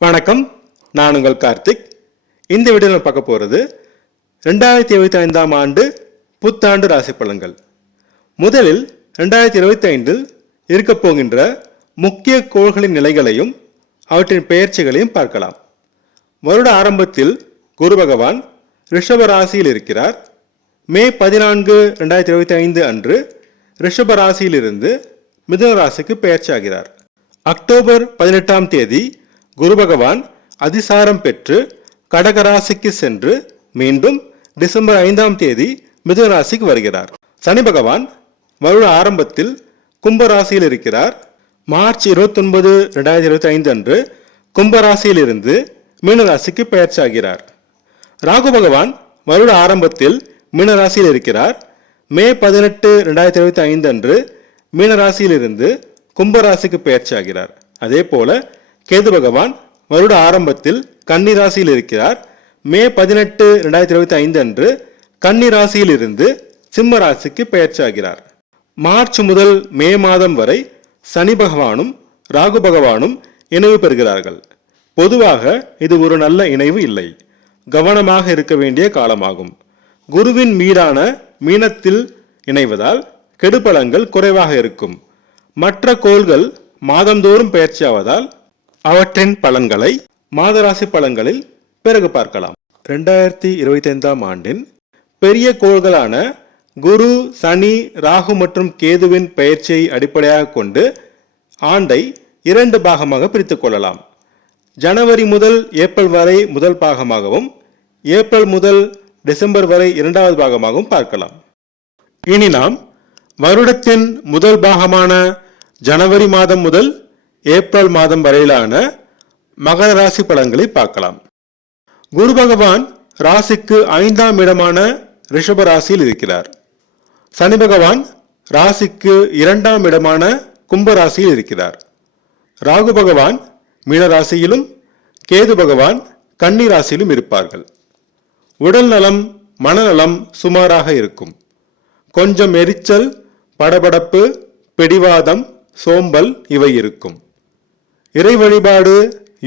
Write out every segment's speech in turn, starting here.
வணக்கம், நான் உங்கள் கார்த்திக். இந்த வீடியோவில் பார்க்க போகிறது 2025ஆம் ஆண்டு புத்தாண்டு ராசி பலன்கள். முதலில் 2025இல் இருக்கப் போகின்ற முக்கிய கோள்களின் நிலைகளையும் அவற்றின் பெயர்ச்சிகளையும் பார்க்கலாம். வருட ஆரம்பத்தில் குரு பகவான் ரிஷப ராசியில் இருக்கிறார். மே 14, 2025 அன்று ரிஷப ராசியிலிருந்து மிதுன ராசிக்கு பெயர்ச்சியாகிறார். அக்டோபர் 18ஆம் தேதி குரு பகவான் அதிசாரம் பெற்று கடகராசிக்கு சென்று மீண்டும் டிசம்பர் 5ஆம் தேதி மிதுன ராசிக்கு வருகிறார். சனி பகவான் வருட ஆரம்பத்தில் கும்பராசியில் இருக்கிறார். மார்ச் 29, 2025 அன்று கும்பராசியிலிருந்து மீனராசிக்கு பெயர்ச்சியாகிறார். ராகு பகவான் வருட ஆரம்பத்தில் மீனராசியில் இருக்கிறார். மே 18, 2025 அன்று மீனராசியிலிருந்து கும்பராசிக்கு பெயர்ச்சியாகிறார். அதே போல கேது பகவான் வருட ஆரம்பத்தில் கன்னி ராசியில் இருக்கிறார். மே 18, 2025 அன்று கன்னி ராசியில் இருந்து சிம்ம ராசிக்கு பெயர்ச்சியாகிறார். மார்ச் முதல் மே மாதம் வரை சனி பகவானும் ராகு பகவானும் இணைவு பெறுகிறார்கள். பொதுவாக இது ஒரு நல்ல இணைவு இல்லை. கவனமாக இருக்க வேண்டிய காலமாகும். குருவின் மீதான மீனத்தில் இணைவதால் கெடுபலங்கள் குறைவாக இருக்கும். மற்ற கோள்கள் மாதந்தோறும் பெயர்ச்சியாவதால் அவற்றின் பலன்களை மாதராசி பலன்களில் பிறகு பார்க்கலாம். 2025ஆம் ஆண்டின் பெரிய கோள்களான குரு, சனி, ராகு மற்றும் கேதுவின் பெயர்ச்சியை அடிப்படையாக கொண்டு ஆண்டை 2 பாகமாக பிரித்துக் கொள்ளலாம். ஜனவரி முதல் ஏப்ரல் வரை முதல் பாகமாகவும், ஏப்ரல் முதல் டிசம்பர் வரை 2வது பாகமாகவும் பார்க்கலாம். இனி நாம் வருடத்தின் முதல் பாகமான ஜனவரி மாதம் முதல் ஏப்ரல் மாதம் வரையிலான மகர ராசி பலன்களை பார்க்கலாம். குரு பகவான் ராசிக்கு 5ஆம் இடமான ரிஷப ராசியில் இருக்கிறார். சனி பகவான் ராசிக்கு 2ஆம் இடமான கும்ப ராசியில் இருக்கிறார். ராகு பகவான் மீன ராசியிலும் கேது பகவான் கன்னி ராசியிலும் இருப்பார்கள். உடல் நலம், மனநலம் சுமாராக இருக்கும். கொஞ்சம் எரிச்சல், படபடப்பு, பிடிவாதம், சோம்பல் இவை இருக்கும். இறை வழிபாடு,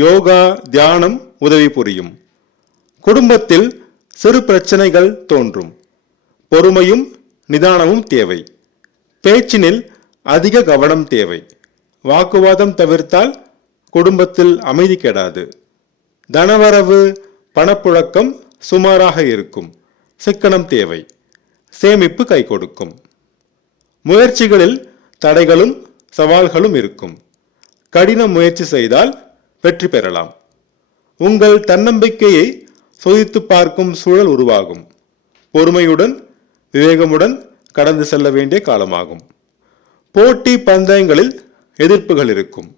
யோகா, தியானம் உதவி புரியும். குடும்பத்தில் சிறு பிரச்சனைகள் தோன்றும். பொறுமையும் நிதானமும் தேவை. பேச்சினில் அதிக கவனம் தேவை. வாக்குவாதம் தவிர்த்தால் குடும்பத்தில் அமைதி கெடாது. தனவரவு, பணப்புழக்கம் சுமாராக இருக்கும். சிக்கனம் தேவை. சேமிப்பு கை கொடுக்கும். முயற்சிகளில் தடைகளும் சவால்களும் இருக்கும். கடின முயற்சி செய்தால் வெற்றி பெறலாம். உங்கள் தன்னம்பிக்கையை சோதித்து பார்க்கும் சூழல் உருவாகும். பொறுமையுடன் விவேகமுடன் கடந்து செல்ல வேண்டிய காலமாகும். போட்டி பந்தயங்களில் எதிர்ப்புகள் இருக்கும்.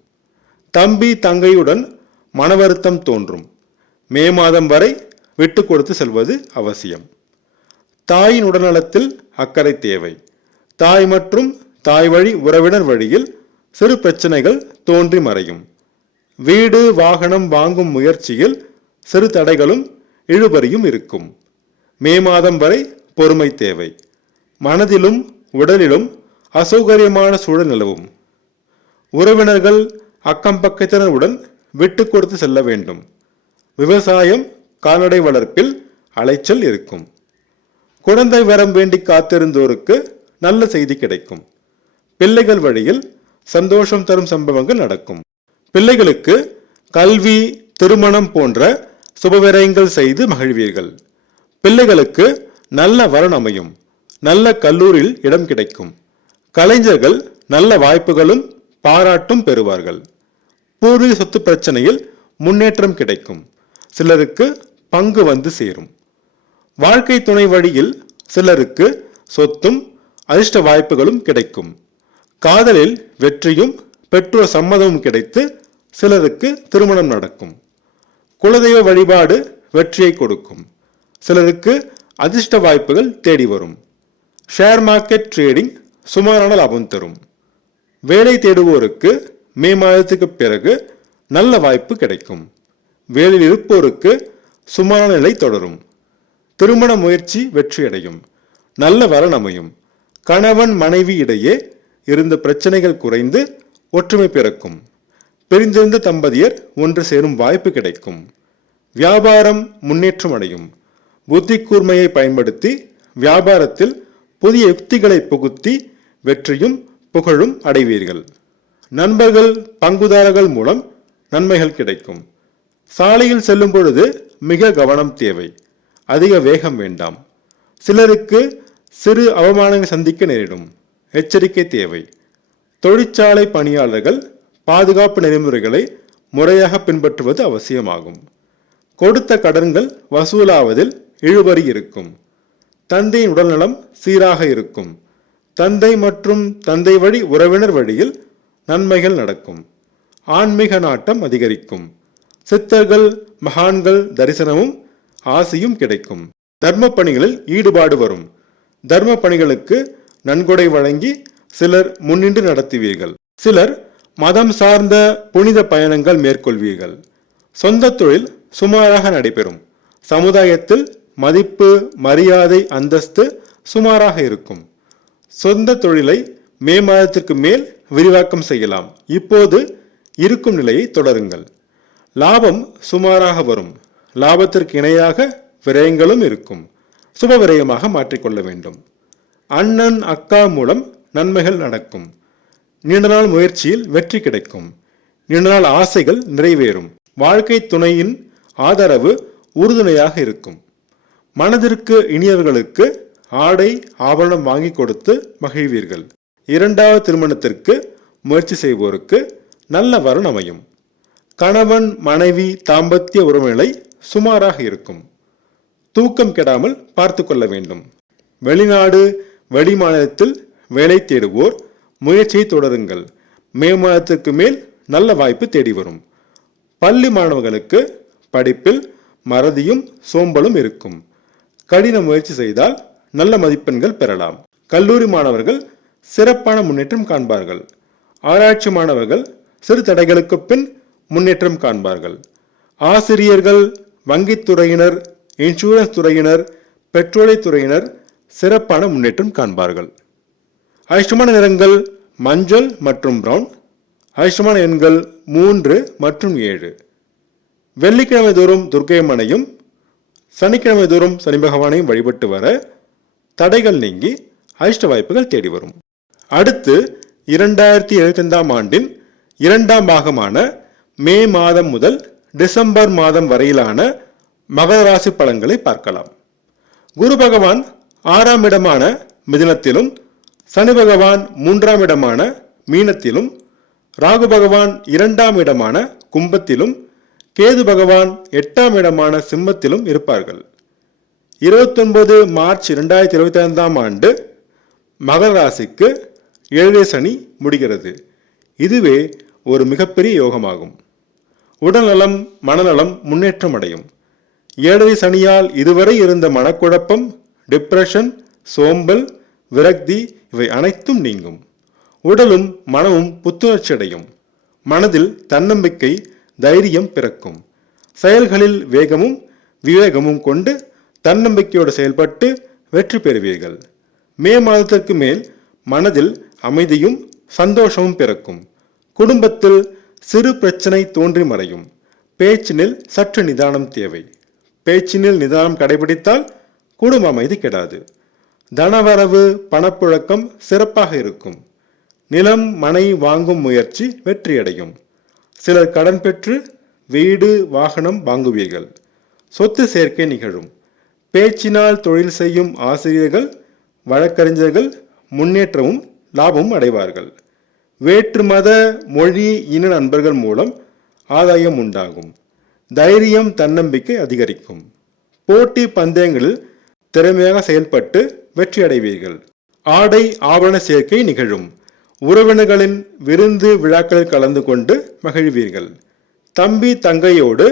தம்பி தங்கையுடன் மன வருத்தம் தோன்றும். மே மாதம் வரை விட்டு கொடுத்து செல்வது அவசியம். தாயின் உடல்நலத்தில் அக்கறை தேவை. தாய் மற்றும் தாய் வழி உறவினர் வழியில் சிறு பிரச்சனைகள் தோன்றி மறையும். வீடு, வாகனம் வாங்கும் முயற்சியில் சிறு தடைகளும் இழுபறியும் இருக்கும். மே மாதம் வரை பொறுமை தேவை. மனதிலும் உடலிலும் அசௌகரியமான சூழல் நிலவும். உறவினர்கள், அக்கம் பக்கத்தினருடன் விட்டு கொடுத்து செல்ல வேண்டும். விவசாயம், கால்நடை வளர்ப்பில் அலைச்சல் இருக்கும். குழந்தை வரம் வேண்டி காத்திருந்தோருக்கு நல்ல செய்தி கிடைக்கும். பிள்ளைகள் வழியில் சந்தோஷம் தரும் சம்பவங்கள் நடக்கும். பிள்ளைகளுக்கு கல்வி, திருமணம் போன்ற சுபவிரயங்கள் செய்து மகிழ்வீர்கள். பிள்ளைகளுக்கு நல்ல வரன் அமையும். நல்ல கல்லூரியில் இடம் கிடைக்கும். கலைஞர்கள் நல்ல வாய்ப்புகளும் பாராட்டும் பெறுவார்கள். பூர்வீக சொத்து பிரச்சனையில் முன்னேற்றம் கிடைக்கும். சிலருக்கு பங்கு வந்து சேரும். வாழ்க்கை துணை வழியில் சிலருக்கு சொத்தும் அதிர்ஷ்ட வாய்ப்புகளும் கிடைக்கும். காதலில் வெற்றியும் பெற்றோர் சம்மதமும் கிடைத்து சிலருக்கு திருமணம் நடக்கும். குலதெய்வ வழிபாடு வெற்றியை கொடுக்கும். சிலருக்கு அதிர்ஷ்ட வாய்ப்புகள் தேடி வரும். ஷேர் மார்க்கெட் ட்ரேடிங் சுமாரான லாபம் தரும். வேலை தேடுவோருக்கு மே மாதத்துக்கு பிறகு நல்ல வாய்ப்பு கிடைக்கும். வேலையில் இருப்போருக்கு சுமாரான நிலை தொடரும். திருமண முயற்சி வெற்றியடையும். நல்ல வரன் அமையும். கணவன் மனைவி இடையே இருந்த பிரச்சனைகள் குறைந்து ஒற்றுமை பிறக்கும். பிரிந்திருந்த தம்பதியர் ஒன்று சேரும் வாய்ப்பு கிடைக்கும். வியாபாரம் முன்னேற்றம் அடையும். புத்தி கூர்மையை பயன்படுத்தி வியாபாரத்தில் புதிய யுக்திகளை புகுத்தி வெற்றியும் புகழும் அடைவீர்கள். நண்பர்கள் பங்குதாரர்கள் மூலம் நன்மைகள் கிடைக்கும். சாலையில் செல்லும் பொழுது மிக கவனம் தேவை. அதிக வேகம் வேண்டாம். சிலருக்கு சிறு அவமானங்கள் சந்திக்க நேரிடும். எச்சரிக்கை தேவை. தொழிற்சாலை பணியாளர்கள் பாதுகாப்பு நெறிமுறைகளை முறையாக பின்பற்றுவது அவசியமாகும். கொடுத்த கடன்கள் வசூலாவதில் இழுபறி இருக்கும். தந்தையின் உடல்நலம் சீராக இருக்கும். தந்தை மற்றும் தந்தை வழி உறவினர் வழியில் நன்மைகள் நடக்கும். ஆன்மீக நாட்டம் அதிகரிக்கும். சித்தர்கள் மகான்கள் தரிசனமும் ஆசியும் கிடைக்கும். தர்ம பணிகளில் ஈடுபாடு வரும். தர்ம பணிகளுக்கு நன்கொடை வழங்கி சிலர் முன்னின்று நடத்துவீர்கள். சிலர் மதம் சார்ந்த புனித பயணங்கள் மேற்கொள்வீர்கள். சொந்த தொழில் சுமாராக நடைபெறும். சமுதாயத்தில் மதிப்பு மரியாதை அந்தஸ்து சுமாராக இருக்கும். சொந்த தொழிலை மே மாதத்திற்கு மேல் விரிவாக்கம் செய்யலாம். இப்போது இருக்கும் நிலையை தொடருங்கள். லாபம் சுமாராக வரும். லாபத்திற்கு இணையாக விரயங்களும் இருக்கும். சுப விரயமாக மாற்றிக்கொள்ள வேண்டும். அண்ணன் அக்கா மூலம் நன்மைகள் நடக்கும். நீண்ட நாள் முயற்சியில் வெற்றி கிடைக்கும். நீண்ட நாள் ஆசைகள் நிறைவேறும். வாழ்க்கை துணையின் ஆதரவு உறுதுணையாக இருக்கும். மனதிற்கு இனியவர்களுக்கு ஆடை ஆபரணம் வாங்கி கொடுத்து மகிழ்வீர்கள். இரண்டாவது திருமணத்திற்கு முயற்சி செய்வோருக்கு நல்ல வரன் அமையும். கணவன் மனைவி தாம்பத்திய உறவுநிலை சுமாராக இருக்கும். தூக்கம் கெடாமல் பார்த்து கொள்ள வேண்டும். வெளிநாடு வெளிமாநிலத்தில் வேலை தேடுவோர் முயற்சியை தொடருங்கள். மே மாதத்திற்கு மேல் நல்ல வாய்ப்பு தேடி வரும். பள்ளி மாணவர்களுக்கு படிப்பில் மறதியும் சோம்பலும் இருக்கும். கடின முயற்சி செய்தால் நல்ல மதிப்பெண்கள் பெறலாம். கல்லூரி மாணவர்கள் சிறப்பான முன்னேற்றம் காண்பார்கள். ஆராய்ச்சி மாணவர்கள் சிறு தடைகளுக்கு பின் முன்னேற்றம் காண்பார்கள். ஆசிரியர்கள் வங்கித்துறையினர் இன்சூரன்ஸ் துறையினர் பெட்ரோலிய துறையினர் சிறப்பான முன்னேற்றம் காண்பார்கள். அதிர்ஷ்டமான நிறங்கள் மஞ்சள் மற்றும் பிரவுன். அதிர்ஷ்டமான எண்கள் 3 மற்றும் 7. வெள்ளிக்கிழமை தோறும் துர்க்கையம்மனையும் சனிக்கிழமை தோறும் சனி பகவானையும் வழிபட்டு வர தடைகள் நீங்கி அதிர்ஷ்ட வாய்ப்புகள் தேடி வரும். அடுத்து 2025ஆம் ஆண்டின் 2ஆம் பாகமான மே மாதம் முதல் டிசம்பர் மாதம் வரையிலான மகர ராசி பலன்களை பார்க்கலாம். குரு பகவான் 6ஆம் இடமான மிதுனத்திலும், சனி பகவான் 3ஆம் இடமான மீனத்திலும், ராகு பகவான் 2ஆம் இடமான கும்பத்திலும், கேது பகவான் 8ஆம் இடமான சிம்மத்திலும் இருப்பார்கள். 29 மார்ச் 2025ஆம் ஆண்டு மகர ராசிக்கு 7 சனி முடிகிறது. இதுவே ஒரு மிகப்பெரிய யோகமாகும். உடல்நலம் மனநலம் முன்னேற்றம் அடையும். 7 சனியால் இதுவரை இருந்த மனக்குழப்பம், டிப்ரெஷன், சோம்பல், விரக்தி இவை அனைத்தும் நீங்கும். உடலும் மனமும் புத்துணர்ச்சி அடையும். மனதில் தன்னம்பிக்கை தைரியம் பிறக்கும். செயல்களில் வேகமும் விவேகமும் கொண்டு தன்னம்பிக்கையோடு செயல்பட்டு வெற்றி பெறுவீர்கள். மே மாதத்திற்கு மேல் மனதில் அமைதியும் சந்தோஷமும் பிறக்கும். குடும்பத்தில் சிறு பிரச்சனை தோன்றி மறையும். பேச்சினில் சற்று நிதானம் தேவை. பேச்சினில் நிதானம் கடைபிடித்தால் குடும்ப அமைதி கெடாது. தனவரவு பணப்புழக்கம் சிறப்பாக இருக்கும். நிலம் மனை வாங்கும் முயற்சி வெற்றியடையும். சிலர் கடன் பெற்று வீடு வாகனம் வாங்குவீர்கள். சொத்து சேர்க்கை நிகழும். பேச்சினால் தொழில் செய்யும் ஆசிரியர்கள் வழக்கறிஞர்கள் முன்னேற்றமும் லாபமும் அடைவார்கள். வேற்று மத மொழி இன நண்பர்கள் மூலம் ஆதாயம் உண்டாகும். தைரியம் தன்னம்பிக்கை அதிகரிக்கும். போட்டி பந்தயங்களில் திறமையாக செயல்பட்டு வெற்றி அடைவீர்கள். ஆடை ஆபரண சேர்க்கை நிகழும். உறவினர்களின் விருந்து விழாக்களில் கலந்து கொண்டு மகிழ்வீர்கள். தம்பி தங்கையோடு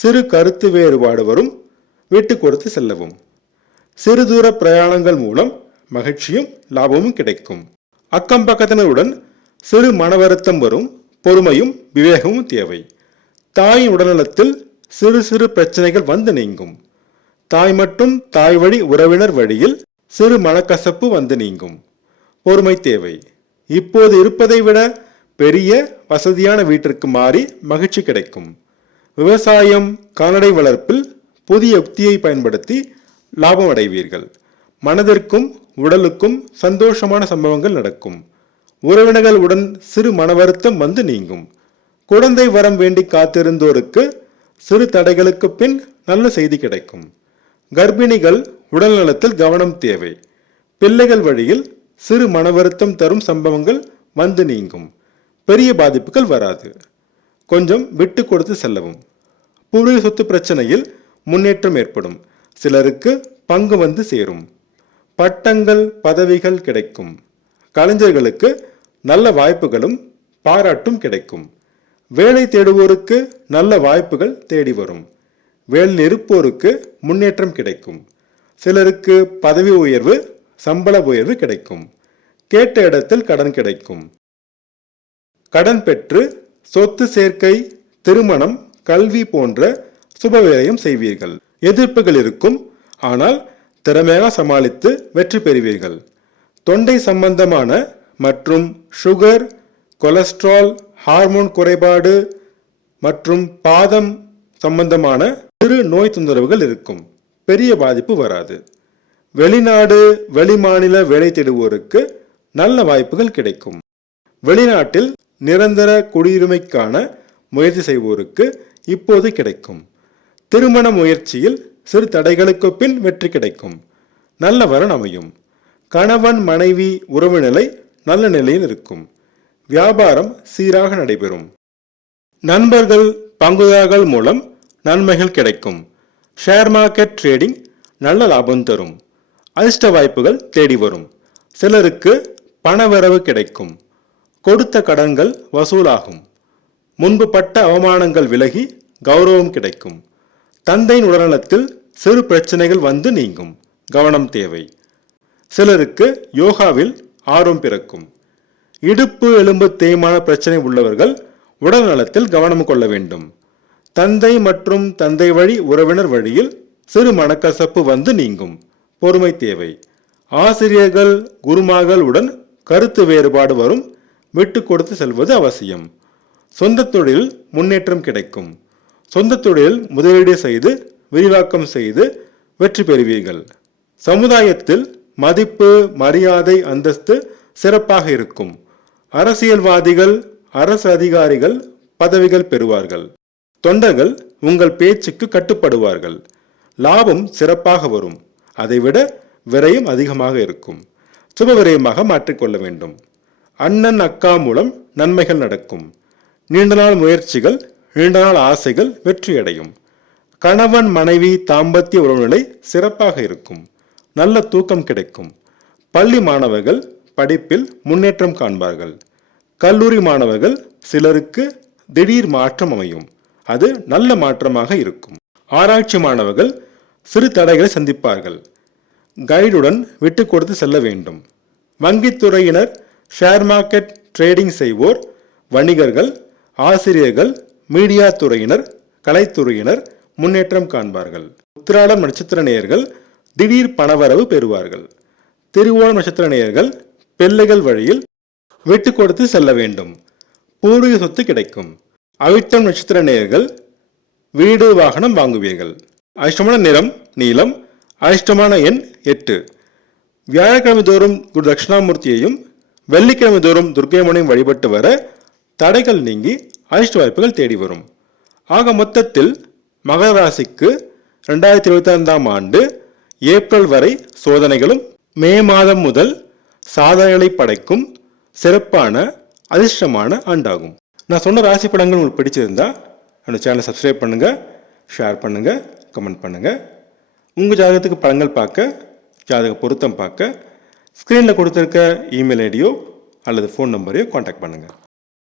சிறு கருத்து வேறுபாடு வரும். விட்டு கொடுத்து செல்லவும். சிறு தூர பிரயாணங்கள் மூலம் மகிழ்ச்சியும் லாபமும் கிடைக்கும். அக்கம் பக்கத்தினருடன் சிறு மன வருத்தம் வரும். பொறுமையும் விவேகமும் தேவை. தாயின் உடல்நலத்தில் சிறு சிறு பிரச்சனைகள் வந்து நீங்கும். தாய் மற்றும் தாய் வழி உறவினர் வழியில் சிறு மனக்கசப்பு வந்து நீங்கும். பொறுமை தேவை. இப்போது இருப்பதை விட பெரிய வசதியான வீட்டிற்கு மாறி மகிழ்ச்சி கிடைக்கும். விவசாயம், கால்நடை வளர்ப்பில் புதிய யுக்தியை பயன்படுத்தி லாபம் அடைவீர்கள். மனதிற்கும் உடலுக்கும் சந்தோஷமான சம்பவங்கள் நடக்கும். உறவினர்கள் உடன் சிறு மனவருத்தம் வந்து நீங்கும். குழந்தை வரம் வேண்டி காத்திருந்தோருக்கு சிறு தடைகளுக்கு பின் நல்ல செய்தி கிடைக்கும். கர்ப்பிணிகள் உடல் நலத்தில் கவனம் தேவை. பிள்ளைகள் வழியில் சிறு மனவருத்தம் தரும் சம்பவங்கள் வந்து நீங்கும். பெரிய பாதிப்புகள் வராது. கொஞ்சம் விட்டு கொடுத்து செல்லவும். பூர்வீக சொத்து பிரச்சனையில் முன்னேற்றம் ஏற்படும். சிலருக்கு பங்கு வந்து சேரும். பட்டங்கள், பதவிகள் கிடைக்கும். கலைஞர்களுக்கு நல்ல வாய்ப்புகளும் பாராட்டும் கிடைக்கும். வேலை தேடுவோருக்கு நல்ல வாய்ப்புகள் தேடி வரும். வேலையில் இருப்போருக்கு முன்னேற்றம் கிடைக்கும். சிலருக்கு பதவி உயர்வு, சம்பள உயர்வு கிடைக்கும். கேட்ட இடத்தில் கடன் கிடைக்கும். கடன் பெற்று சொத்து சேர்க்கை, திருமணம், கல்வி போன்ற சுபவிரயம் செய்வீர்கள். எதிர்ப்புகள் இருக்கும், ஆனால் திறமையாக சமாளித்து வெற்றி பெறுவீர்கள். தொண்டை சம்பந்தமான மற்றும் சுகர், கொலஸ்ட்ரால், ஹார்மோன் குறைபாடு மற்றும் பாதம் சம்பந்தமான சிறு நோய் தொந்தரவுகள் இருக்கும். பெரிய பாதிப்பு வராது. வெளிநாடு, வெளிமாநில வேலை தேடுவோருக்கு நல்ல வாய்ப்புகள் கிடைக்கும். வெளிநாட்டில் நிரந்தர குடியுரிமைக்கான முயற்சி செய்வோருக்கு இப்போது கிடைக்கும். திருமண முயற்சியில் சிறு தடைகளுக்கு பின் வெற்றி கிடைக்கும். நல்ல வரன் அமையும். கணவன் மனைவி உறவு நிலை நல்ல நிலையில் இருக்கும். வியாபாரம் சீராக நடைபெறும். நண்பர்கள், பங்குதாரர்கள் மூலம் நன்மைகள் கிடைக்கும். ஷேர் மார்க்கெட் ட்ரேடிங் நல்ல லாபம் தரும். அதிர்ஷ்ட வாய்ப்புகள் தேடி வரும். சிலருக்கு பணவரவு கிடைக்கும். கொடுத்த கடன்கள் வசூலாகும். முன்பு பட்ட அவமானங்கள் விலகி கௌரவம் கிடைக்கும். தந்தையின் உடல்நலத்தில் சிறு பிரச்சனைகள் வந்து நீங்கும். கவனம் தேவை. சிலருக்கு யோகாவில் ஆர்வம் பிறக்கும். இடுப்பு, எலும்பு தேய்மான பிரச்சனை உள்ளவர்கள் உடல் நலத்தில் கவனம் கொள்ள வேண்டும். தந்தை மற்றும் தந்தை வழி உறவினர் வழியில் சிறு மனக்கசப்பு வந்து நீங்கும். பொறுமை தேவை. ஆசிரியர்கள், குருமார்கள் உடன் கருத்து வேறுபாடு வரும். விட்டு கொடுத்து செல்வது அவசியம். சொந்த தொழில் முன்னேற்றம் கிடைக்கும். சொந்த தொழில் முதலீடு செய்து விரிவாக்கம் செய்து வெற்றி பெறுவீர்கள். சமுதாயத்தில் மதிப்பு, மரியாதை, அந்தஸ்து சிறப்பாக இருக்கும். அரசியல்வாதிகள், அரசு அதிகாரிகள் பதவிகள் பெறுவார்கள். தொண்டர்கள் உங்கள் பேச்சுக்கு கட்டுப்படுவார்கள். லாபம் சிறப்பாக வரும். அதைவிட விரயம் அதிகமாக இருக்கும். சுப விரயமாக மாற்றிக்கொள்ள வேண்டும். அண்ணன், அக்கா மூலம் நன்மைகள் நடக்கும். நீண்ட நாள் முயற்சிகள், நீண்ட நாள் ஆசைகள் வெற்றியடையும். கணவன் மனைவி தாம்பத்திய உறவுநிலை சிறப்பாக இருக்கும். நல்ல தூக்கம் கிடைக்கும். பள்ளி மாணவர்கள் படிப்பில் முன்னேற்றம் காண்பார்கள். கல்லூரி மாணவர்கள் சிலருக்கு திடீர் மாற்றம் அமையும். அது நல்ல மாற்றமாக இருக்கும். ஆராய்ச்சி மாணவர்கள் சிறு தடைகளை சந்திப்பார்கள். கைடுடன் விட்டு கொடுத்து செல்ல வேண்டும். வங்கித்துறையினர், ஷேர் மார்க்கெட் ட்ரேடிங் செய்வோர், வணிகர்கள், ஆசிரியர்கள், மீடியா துறையினர், கலைத்துறையினர் முன்னேற்றம் காண்பார்கள். உத்திராடம் நட்சத்திர நேயர்கள் திடீர் பணவரவு பெறுவார்கள். திருவோணம் நட்சத்திர நேயர்கள் பிள்ளைகள் வழியில் விட்டு கொடுத்து செல்ல வேண்டும். பூர்வீக சொத்து கிடைக்கும். அவிட்டம் நட்சத்திர நேயர்கள் வீடு, வாகனம் வாங்குவீர்கள். அதிர்ஷ்டமான நிறம் நீலம். அதிர்ஷ்டமான எண் 8. வியாழக்கிழமை தோறும் குரு தட்சிணாமூர்த்தியையும் வெள்ளிக்கிழமை தோறும் துர்க்கையம்மனையும் வழிபட்டு வர தடைகள் நீங்கி அதிர்ஷ்ட வாய்ப்புகள் தேடி வரும். ஆக மொத்தத்தில் மகர ராசிக்கு 2025ஆம் ஆண்டு ஏப்ரல் வரை சோதனைகளும், மே மாதம் முதல் சாதனைகளை படைக்கும் சிறப்பான அதிர்ஷ்டமான ஆண்டாகும். நான் சொன்ன ராசி படங்கள் உங்களுக்கு பிடிச்சிருந்தா அந்த சேனலை சப்ஸ்கிரைப் பண்ணுங்க, ஷேர் பண்ணுங்க, கமெண்ட் பண்ணுங்க. உங்கள் ஜாதகத்துக்கு படங்கள் பார்க்க, ஜாதக பொருத்தம் பார்க்க ஸ்க்ரீனில் கொடுத்துருக்க இமெயில் ஐடியோ அல்லது ஃபோன் நம்பரையோ காண்டாக்ட் பண்ணுங்கள்.